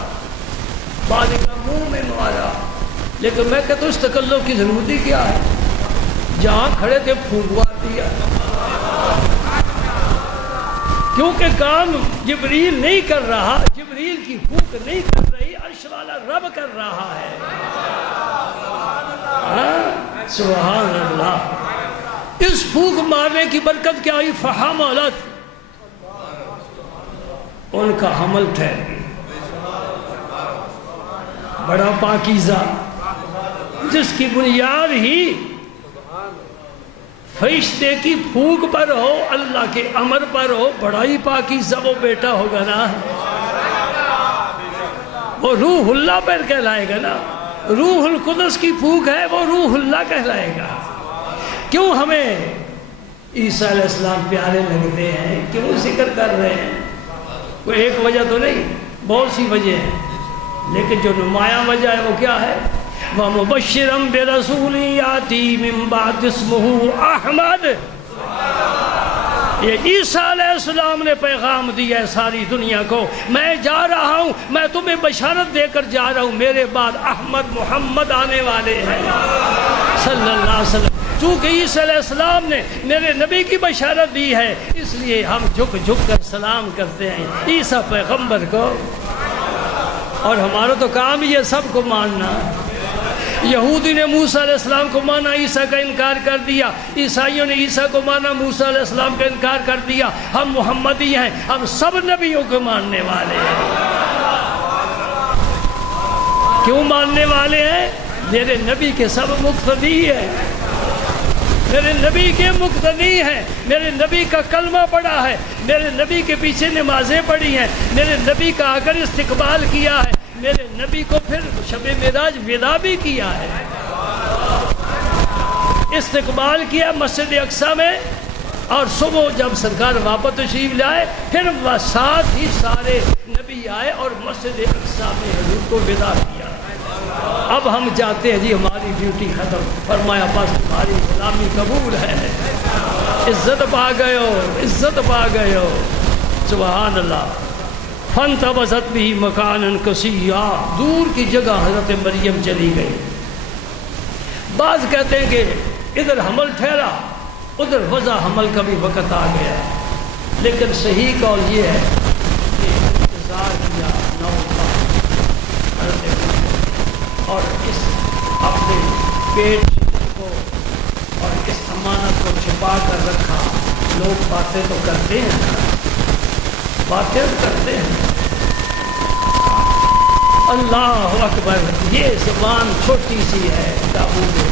بعد کا منہ میں مارا. لیکن میں کہتا ہوں اس تکلف کی ضرورت ہی کیا ہے؟ جہاں کھڑے تھے پھونک مار دیا. کیونکہ کام جبریل نہیں کر رہا, جبریل کی پھونک نہیں کر رہی, عرش والا رب کر رہا ہے. سبحان اللہ. اس پھونک مارنے کی برکت کیا ہوئی؟ فحملت, ان کا حمل ٹھہر گیا. بڑا پاکیزہ جس کی بنیاد ہی فرشتے کی پھونک پر ہو, اللہ کے امر پر ہو, بڑا ہی پاکیزہ وہ بیٹا ہوگا نا. وہ روح اللہ پر کہلائے گا نا. روح القدس کی پھونک ہے, وہ روح اللہ کہلائے گا. کیوں ہمیں عیسیٰ علیہ السلام پیارے لگتے ہیں, کیوں ذکر کر رہے ہیں؟ کوئی ایک وجہ تو نہیں, بہت سی وجہ ہیں, لیکن جو نمایاں وجہ ہے وہ کیا ہے؟ وَمُبَشِّرًا بِرَسُولٍ يَأْتِي مِن بَعْدِهِ اسْمُهُ أَحْمَدُ. یہ عیسیٰ علیہ السلام نے پیغام دیا ہے ساری دنیا کو, میں جا رہا ہوں, میں تمہیں بشارت دے کر جا رہا ہوں, میرے بعد احمد محمد آنے والے ہیں صلی اللہ علیہ وسلم. چونکہ عیسیٰ علیہ السلام نے میرے نبی کی بشارت دی ہے, اس لیے ہم جھک جھک کر سلام کرتے ہیں عیسیٰ پیغمبر کو. اور ہمارا تو کام ہی ہے سب کو ماننا. یہودی نے موسیٰ علیہ السلام کو مانا, عیسیٰ کا انکار کر دیا. عیسائیوں نے عیسیٰ کو مانا, موسیٰ علیہ السلام کا انکار کر دیا. ہم محمدی ہیں, ہم سب نبیوں کو ماننے والے ہیں. کیوں ماننے والے ہیں؟ میرے نبی کے سب مقتدی ہیں, میرے نبی کے مقتدی ہیں. میرے نبی کا کلمہ پڑھا ہے, میرے نبی کے پیچھے نمازیں پڑھی ہیں, میرے نبی کا آ کر استقبال کیا ہے, میرے نبی کو پھر شب معراج ودا بھی کیا ہے. استقبال کیا مسجد اقصیٰ میں, اور صبح جب سرکار واپس تشریف لائے پھر ساتھ ہی سارے نبی آئے اور مسجد اقصیٰ میں حضور کو ودا کیا. اب ہم جاتے ہیں جی, ہماری ڈیوٹی ختم. فرمایا بس تمہاری غلامی قبول ہے, عزت پا گئے ہو, عزت پا گئے ہو. سبحان اللہ. فانتبذت به مکانا قصیا, دور کی جگہ حضرت مریم چلی گئی. بعض کہتے ہیں کہ ادھر حمل ٹھہرا, ادھر وضع حمل کا بھی وقت آ گیا, لیکن صحیح قول یہ ہے کہ انتظار کیا 9 حضرت اور اس اپنے پیٹ کو اور اس امانت کو چھپا کر رکھا. لوگ باتیں تو کرتے ہیں, باتیں کرتے ہیں. اللہ اکبر. یہ زبان چھوٹی سی ہے, قابو میں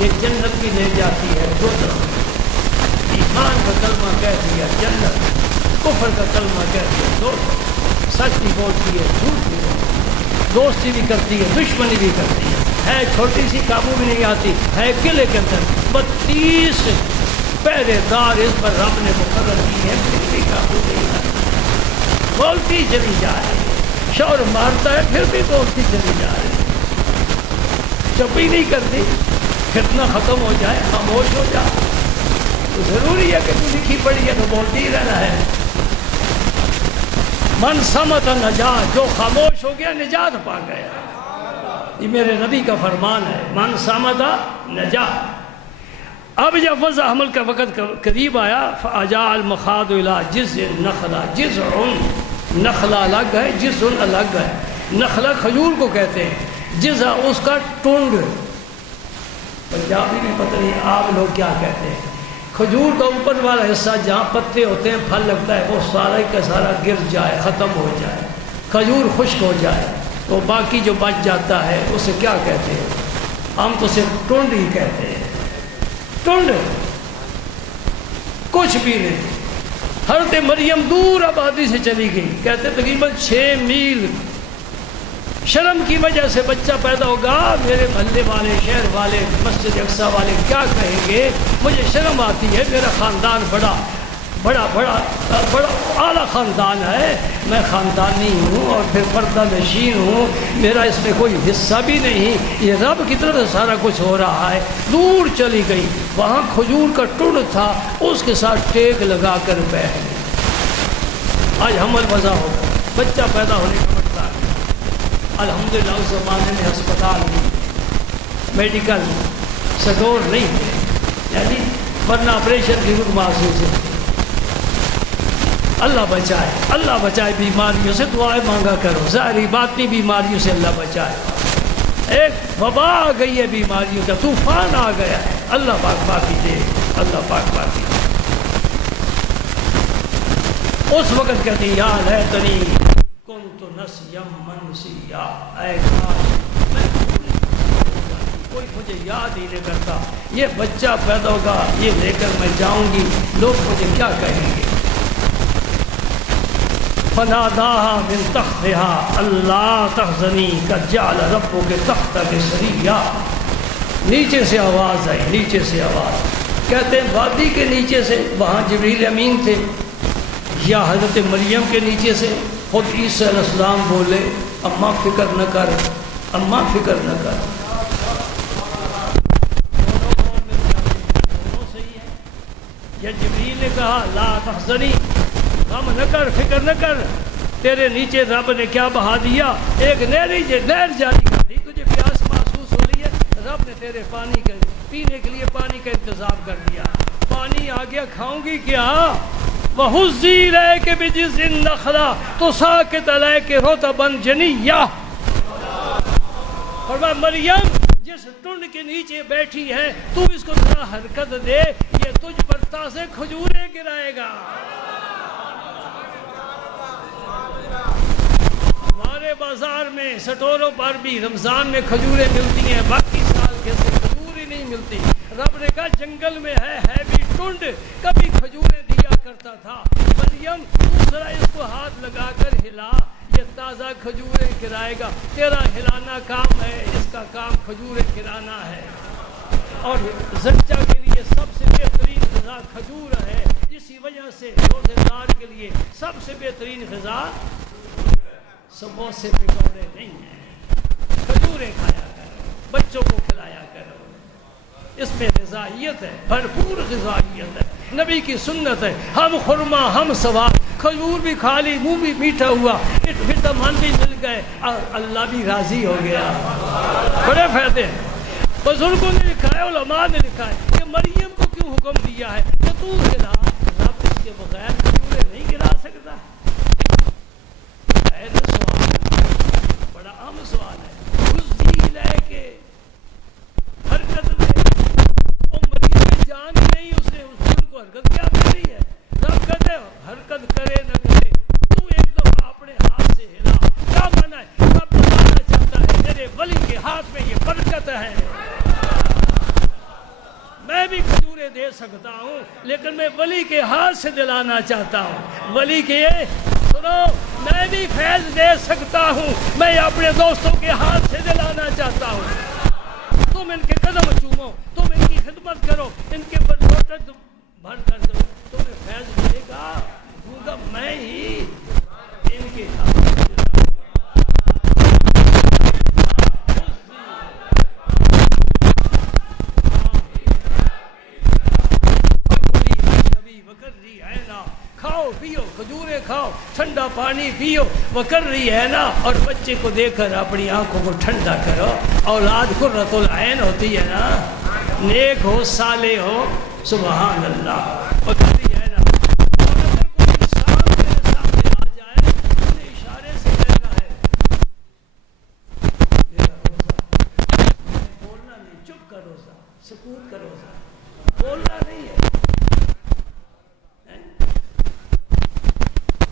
یہ جنت بھی لے جاتی ہے. ایمان کا کلمہ کہہ دیا جنت, کفر کا کلمہ کہہ دیا دوست. سچ بھی بولتی ہے, جھوٹ بھی بولتی ہے, دوستی بھی کرتی ہے, دشمنی بھی کرتی ہے چھوٹی سی, قابو بھی نہیں آتی ہے. قلعے کے اندر 32 پہرے دار اس پر رب نے مقرر کی ہے, پھر بھی قابو نہیں آتی. بولتی چلی جا رہی ہے, شور مارتا ہے پھر بھی بولتی چلی جا رہی ہے, چپ ہی نہیں کرتی. فتنہ ختم ہو جائے, خاموش ہو جائے, تو ضروری ہے کہ تو لکھی پڑی ہے تو بولتی ہی رہنا ہے. من صمت نجات, جو خاموش ہو گیا نجات پا گیا. یہ میرے نبی کا فرمان ہے, من صمت نجات. اب جب وضع حمل کا وقت قریب آیا, فاجاء المخاض الى جذع النخلہ. جذع نخلہ الگ ہے, جذع الگ ہے. نخلہ کھجور کو کہتے ہیں, جذع اس کا ٹونڈ. پنجابی میں پتہ نہیں آپ لوگ کیا کہتے ہیں. کھجور کا اوپر والا حصہ جہاں پتے ہوتے ہیں, پھل لگتا ہے, وہ سارا کا سارا گر جائے, ختم ہو جائے, کھجور خشک ہو جائے, تو باقی جو بچ جاتا ہے اسے کیا کہتے ہیں؟ ہم تو صرف ٹونڈ ہی کہتے ہیں. ٹونڈ کچھ بھی نہیں. حضرت مریم دور آبادی سے چلی گئی, کہتے تقریباً 6 میل شرم کی وجہ سے بچہ پیدا ہوگا، میرے محلے والے، شہر والے، مسجد اقصیٰ والے کیا کہیں گے، مجھے شرم آتی ہے، میرا خاندان بڑا اعلیٰ خاندان ہے، میں خاندانی ہوں اور پھر پردہ نشین ہوں، میرا اس میں کوئی حصہ بھی نہیں، یہ رب کی طرف سے سارا کچھ ہو رہا ہے۔ دور چلی گئی، وہاں کھجور کا ٹنڈ تھا، اس کے ساتھ ٹیک لگا کر بیٹھ گئی۔ آج حمل وضع ہو گیا، بچہ پیدا ہونے کا بڑھتا ہے۔ الحمدللہ اس زمانے میں ہسپتال نہیں، میڈیکل سٹور نہیں ہے، یعنی ورنہ آپریشن کی رک محسوس ہے۔ اللہ بچائے بیماریوں سے، دعائیں مانگا کرو، ظاہری باطنی بیماریوں سے اللہ بچائے۔ ایک وبا آ گئی ہے بیماریوں کا، طوفان آ گیا ہے، اللہ پاک معافی دے، اللہ پاک معافی دے۔ اس وقت کہتی یا لیتنی کنت نسیا منسیا، اے کاش میں کوئی مجھے یاد ہی نہیں کرتا، یہ بچہ پیدا ہوگا، یہ لے کر میں جاؤں گی، لوگ مجھے کیا کہیں گے۔ فناداها من تحتها اللہ تحزنی قد جعل ربک تحتک سریا، نیچے سے آواز آئی، نیچے سے آواز، کہتے ہیں وادی کے نیچے سے، وہاں جبریل امین تھے، یا حضرت مریم کے نیچے سے خود عیسیٰ علیہ السلام بولے اماں فکر نہ کر، اماں فکر نہ کر۔ دونوں صحیح ہے، یا جبریل نے کہا لا تحزنی، غم نہ کر، فکر نہ کر، تیرے نیچے رب نے کیا بہا دیا، ایک نہر جاری کر دی، تجھے پیاس محسوس ہو رہی ہے، رب نے تیرے پانی کا پینے کے لیے پانی کا انتظام کر دیا، پانی آ گیا، کھاؤں گی کیا؟ وَهُزِّي إِلَيْكِ بِجِذْعِ النَّخْلَةِ تُسَاقِطُ عَلَيْكِ رُطَبًا جَنِيًّا۔ فرمایا مریم جس ٹنڈ کے نیچے بیٹھی ہے، تو اس کو ذرا حرکت دے، یہ تجھ پر تازے کھجوریں گرائے گا۔ ہمارے بازار میں سٹوروں پر بھی رمضان میں کھجوریں ملتی ہیں، باقی سال کے سے کھجور ہی نہیں ملتی۔ رب نے کہا جنگل میں ہے بھی ٹنڈ، کبھی کھجوریں دیا کرتا تھا، مریم تو ذرا اس کو ہاتھ لگا کر ہلا، یہ تازہ کھجوریں گرائے گا، تیرا ہلانا کام ہے، اس کا کام کھجوریں گرانا ہے۔ اور زچہ کے لیے سب سے بہترین غذا کھجور ہے، اسی وجہ سے روزے دار کے لیے سب سے بہترین غذا سموسے پکوڑے نہیں ہیں، کھجوریں کھایا کرو، بچوں کو کھلایا کرو، اس میں غذائیت ہے، بھرپور غذائیت ہے، نبی کی سنت ہے۔ ہم خرما، ہم ثواب، کھجور بھی کھا لی، منہ بھی میٹھا ہوا، وٹامن بھی مل گئے اور اللہ بھی راضی ہو گیا، بڑے فائدے ہیں۔ بزرگوں نے لکھا ہے، علماء نے لکھا ہے کہ مریم کو کیوں حکم دیا ہے کہ تو کھلا، رب اس کے بغیر کھجوریں نہیں گرا سکتا۔ بڑا عام سوال ہے، خذی لے کے حرکت دے، اور مریم میں جان ہی نہیں، اس نے اس ٹنڈ کو حرکت کیا کرنی ہے، رب کہتے ہیں حرکت کرے نہ کرے، تو ایک دفعہ اپنے ہاتھ سے ہلا، کیا مانا ہے، رب بتانا چاہتا ہے میرے ولی کے ہاتھ میں یہ برکت ہے۔ میں بھی کھجوریں دے سکتا ہوں، لیکن میں ولی کے ہاتھ سے دلانا چاہتا ہوں، ولی کے سنو، میں بھی فیض دے سکتا ہوں، میں اپنے دوستوں کے ہاتھ سے دلانا چاہتا ہوں۔ تم ان کے قدم چومو، تم ان کی خدمت کرو، ان کے پر لوٹن بھر کر دو، تمہیں فیض ملے گا، دوں گا میں ہی ان کے ہاتھ سے دلاؤں گا۔ کھاؤ پیو، کھجوریں کھاؤ، ٹھنڈا پانی پیو، وہ کر رہی ہے نا، اور بچے کو دیکھ کر اپنی آنکھوں کو ٹھنڈا کرو، اولاد قرۃ العین ہوتی ہے نا، نیک ہو، صالح ہو، سبحان اللہ، وہ کر رہی ہے نا۔ اور اگر کوئی انسان میرے سامنے آ جائے، انہیں اشارے سے کہنا ہے میرا روزہ، بولنا نہیں، چپ کا روزہ، سکوت کا روزہ، بولنا نہیں ہے،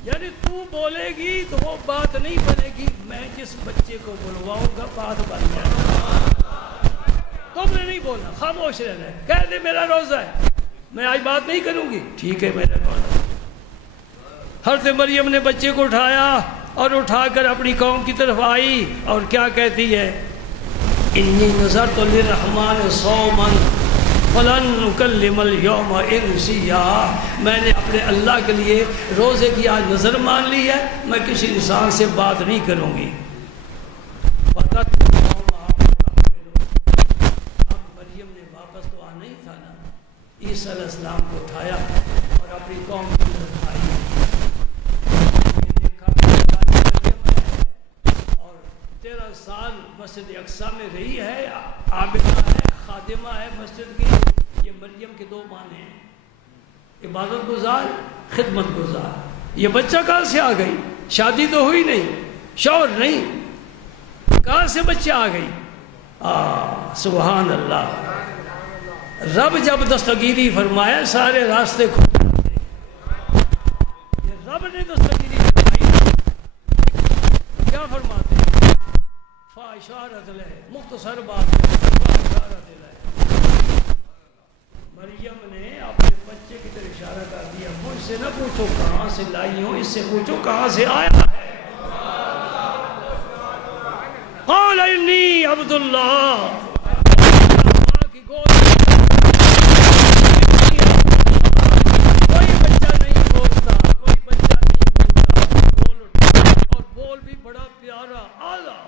یعنی تو بولے گی تو وہ بات نہیں بنے گی، میں جس بچے کو بلواؤں گا بات بن جائے گا۔ تم نے نہیں بولنا، خاموش رہنا ہے، کہہ دے میرا روزہ ہے، میں آج بات نہیں کروں گی، ٹھیک ہے میرا روزہ۔ حضرت مریم نے بچے کو اٹھایا، اور اٹھا کر اپنی قوم کی طرف آئی اور کیا کہتی ہے؟ انی نذرت للرحمن صوما فلن اکلم اليوم انسیا، میں نے اپنے اللہ کے لیے روزے کی آج نظر مان لی ہے، میں کسی انسان سے بات نہیں کروں گی۔ اب مریم نے واپس تو آنا ہی تھا نا، عیسیٰ علیہ السلام کو اٹھایا اور اپنی قوم کی طرف آئی، دیکھا مریم ہے اور 13 سال مسجد اقصیٰ میں رہی ہے، عابدہ ہے، خادمہ ہے مسجد کی۔ یہ مریم کے دو معنی ہیں، عبادت گزار، خدمت گزار۔ یہ بچہ کہاں سے آ گئی؟ شادی تو ہوئی نہیں، شوہر نہیں، کہاں سے بچہ آ گئی؟ سبحان اللہ۔ رب جب دستگیری فرمایا سارے راستے کھل جاتے ہیں۔ یہ رب نے دستگیری فرمائی، کیا فرماتے ہیں؟ فاشارت لہ، مختصر بات ہے، فاشارت لہ۔ مریم نے اپنے بچے کی طرف اشارہ کر دیا، مجھ سے نہ پوچھو کہاں سے لائی ہوں، اس سے پوچھو کہاں سے آیا ہے۔ قال انی عبد اللہ، ماں کی گود کوئی بچہ نہیں بولتا، کوئی بچہ نہیں بولتا، بول اٹھا اور بول بھی بڑا پیارا، اعلیٰ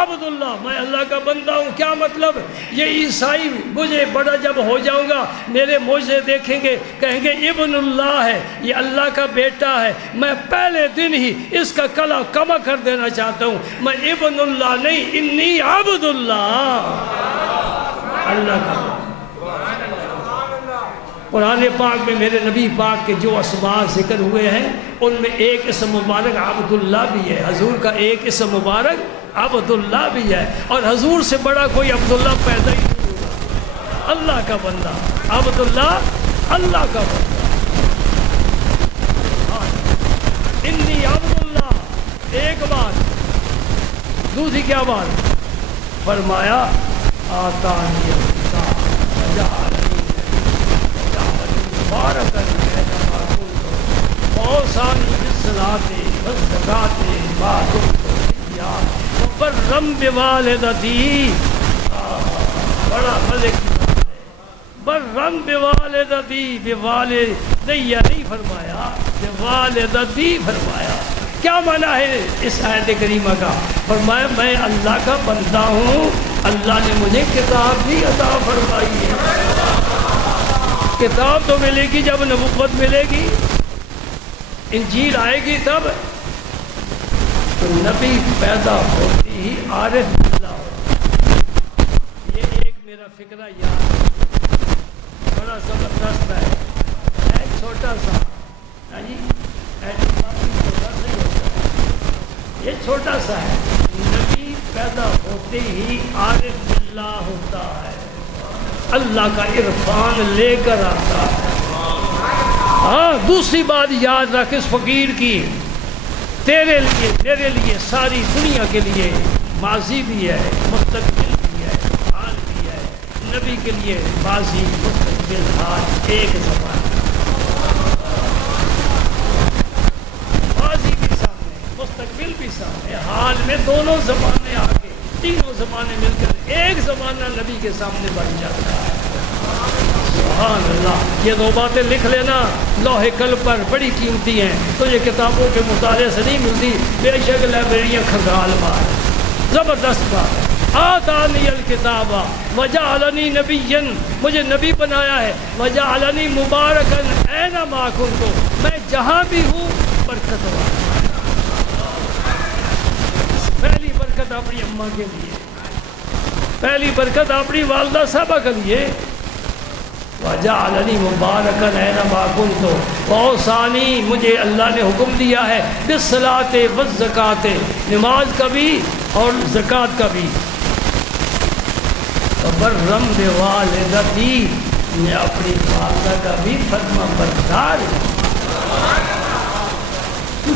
عبد اللہ، میں اللہ کا بندہ ہوں۔ کیا مطلب؟ یہ عیسائی مجھے بڑا جب ہو جاؤں گا میرے معجزے دیکھیں گے، کہیں گے ابن اللہ ہے، یہ اللہ کا بیٹا ہے، میں پہلے دن ہی اس کا کلا کما کر دینا چاہتا ہوں، میں ابن اللہ نہیں، انی عبد اللہ، اللہ کا۔ قرآن پاک میں میرے نبی پاک کے جو اسماء ذکر ہوئے ہیں ان میں ایک اسم مبارک عبداللہ بھی ہے، حضور کا ایک اسم مبارک عبداللہ بھی ہے، اور حضور سے بڑا کوئی عبداللہ پیدا ہی نہیں ہوا۔ اللہ کا بندہ عبداللہ، اللہ کا بندہ۔ انی عبداللہ، ایک بات، دوسری کیا بات؟ فرمایا آتانی الکتاب وجعلنی مبارکا اینما کنت واوصانی بالصلاۃ والزکاۃ ما دمت حیا وبرا بوالدتی۔ بڑا مزے کی بات ہے، برا بوالدتی، بوالدیہ نہیں فرمایا، بوالدتی فرمایا۔ کیا معنی ہے اس آیت کریمہ کا؟ فرمایا میں اللہ کا بندہ ہوں، اللہ نے مجھے کتاب بھی عطا فرمائی ہے۔ کتاب تو ملے گی جب نبوت ملے گی، انجیل آئے گی تب، تو نبی پیدا ہوتی ہی عارف باللہ ہوتا۔ یہ ایک میرا فکرہ یاد ہے، بڑا زبردست ہے چھوٹا سا، جی یہ چھوٹا سا ہے، نبی پیدا ہوتے ہی عارف باللہ ہوتا ہے، اللہ کا عرفان لے کر آتا ہے۔ ہاں دوسری بات یاد رکھ اس فقیر کی، تیرے لیے میرے لیے ساری دنیا کے لیے ماضی بھی ہے، مستقبل بھی ہے، حال بھی ہے۔ نبی کے لیے ماضی، مستقبل، حال ایک زبان، ماضی بھی سامنے، مستقبل بھی سامنے، حال میں دونوں زبانیں آ کے، تینوں زبانیں مل کر ایک زمانہ نبی کے سامنے بن جاتا ہے۔ سبحان اللہ۔ یہ دو باتیں لکھ لینا لوح قلب پر، بڑی قیمتی ہیں، تو یہ کتابوں کے مطالعے سے نہیں ملتی، بے شک لائبریریاں کھنگال مار۔ زبردست بات ہے۔ آتانی الکتاب وجعلنی نبیا، مجھے نبی بنایا ہے، وجعلنی مبارکا اینما کنت، میں جہاں بھی ہوں برکت والا۔ پہلی برکت اپنی اماں کے لیے، پہلی برکت اپنی والدہ صاحبہ کے لیے، وجعلنی مبارکا اینما کنت واوصانی، مجھے اللہ نے حکم دیا ہے بالصلاۃ والزکاۃ، نماز کا بھی اور زکوٰۃ کا بھی، وبرا بوالدتی، میں اپنی والدہ کا بھی فرما بردار ہوں۔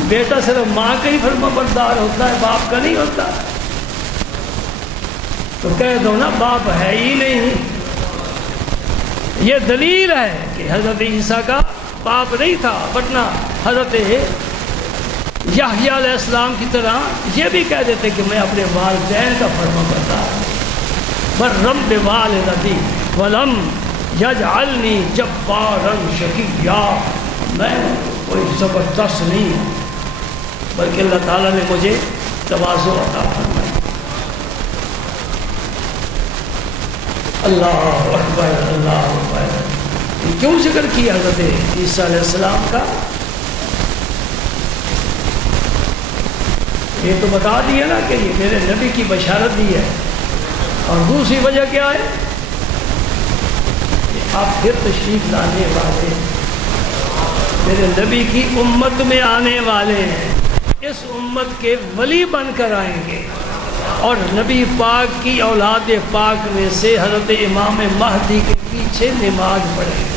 بیٹا صرف ماں کا ہی فرما بردار ہوتا ہے، باپ کا نہیں ہوتا؟ تو کہہ دو نا باپ ہے ہی نہیں۔ یہ دلیل ہے کہ حضرت عیسیٰ کا باپ نہیں تھا، ورنہ حضرت یحییٰ علیہ السلام کی طرح یہ بھی کہہ دیتے کہ میں اپنے والدین کا فرما بردار ہوں، برم بوالدتی ولم یجعلنی جبارا شقیا، میں کوئی زبردست نہیں ہوں بلکہ اللہ تعالیٰ نے مجھے تواضع عطا فرمایا۔ اللہ اکبر اللہ اکبر۔ کیوں ذکر کیا حضرت عیسیٰ علیہ السلام کا؟ یہ تو بتا دیا نا کہ یہ میرے نبی کی بشارت دی ہے، اور دوسری وجہ کیا ہے؟ آپ پھر تشریف لانے والے میرے نبی کی امت میں آنے والے ہیں، اس امت کے ولی بن کر آئیں گے، اور نبی پاک کی اولاد پاک میں سے حضرت امام مہدی کے پیچھے نماز پڑھیں گے،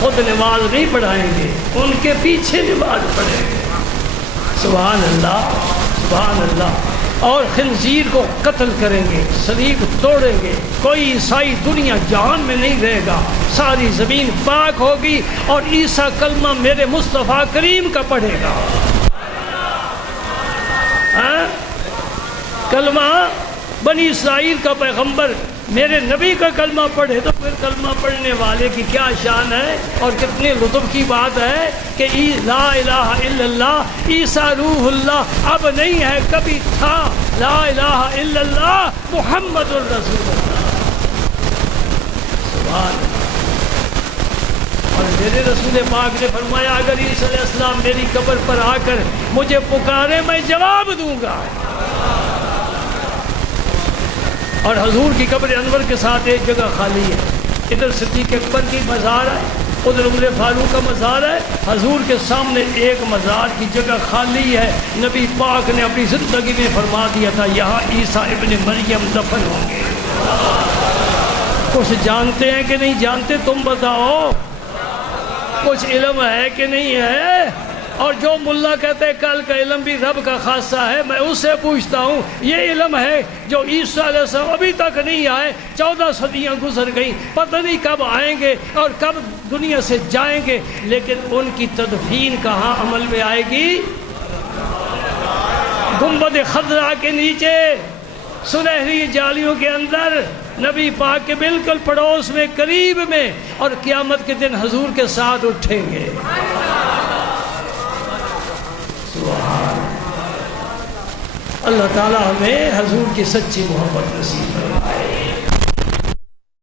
خود نماز نہیں پڑھائیں گے، ان کے پیچھے نماز پڑھیں گے۔ سبحان اللہ سبحان اللہ۔ اور خنزیر کو قتل کریں گے، صلیب توڑیں گے، کوئی عیسائی دنیا جہان میں نہیں رہے گا، ساری زمین پاک ہوگی، اور عیسیٰ کلمہ میرے مصطفیٰ کریم کا پڑھے گا۔ کلمہ بنی اسرائیل کا پیغمبر میرے نبی کا کلمہ پڑھے تو پھر کلمہ پڑھنے والے کی کیا شان ہے، اور کتنے لطف کی بات ہے کہ لا الہ الا اللہ عیسیٰ روح اللہ اب نہیں ہے، کبھی تھا، لا الہ الا اللہ محمد الرسول اللہ۔ سبحان اللہ۔ اور میرے رسول پاک نے فرمایا اگر عیسیٰ علیہ السلام میری قبر پر آ کر مجھے پکارے میں جواب دوں گا۔ اور حضور کی قبر انور کے ساتھ ایک جگہ خالی ہے، ادھر صدیق اکبر کی مزار ہے، ادھر عمر فاروق کا مزار ہے، حضور کے سامنے ایک مزار کی جگہ خالی ہے۔ نبی پاک نے اپنی زندگی میں فرما دیا تھا یہاں عیسیٰ ابن مریم دفن ہوں گے۔ کچھ جانتے ہیں کہ نہیں جانتے؟ تم بتاؤ، کچھ علم ہے کہ نہیں ہے؟ اور جو ملا کہتے ہیں کل کا علم بھی رب کا خاصہ ہے، میں اس سے پوچھتا ہوں یہ علم ہے جو عیسیٰ علیہ السلام ابھی تک نہیں آئے، 14 صدیاں گزر گئیں، پتہ نہیں کب آئیں گے اور کب دنیا سے جائیں گے، لیکن ان کی تدفین کہاں عمل میں آئے گی؟ گنبد خضرا کے نیچے، سنہری جالیوں کے اندر، نبی پاک کے بالکل پڑوس میں، قریب میں، اور قیامت کے دن حضور کے ساتھ اٹھیں گے۔ اللہ تعالیٰ ہمیں حضور کی سچی محبت نصیب فرمائے۔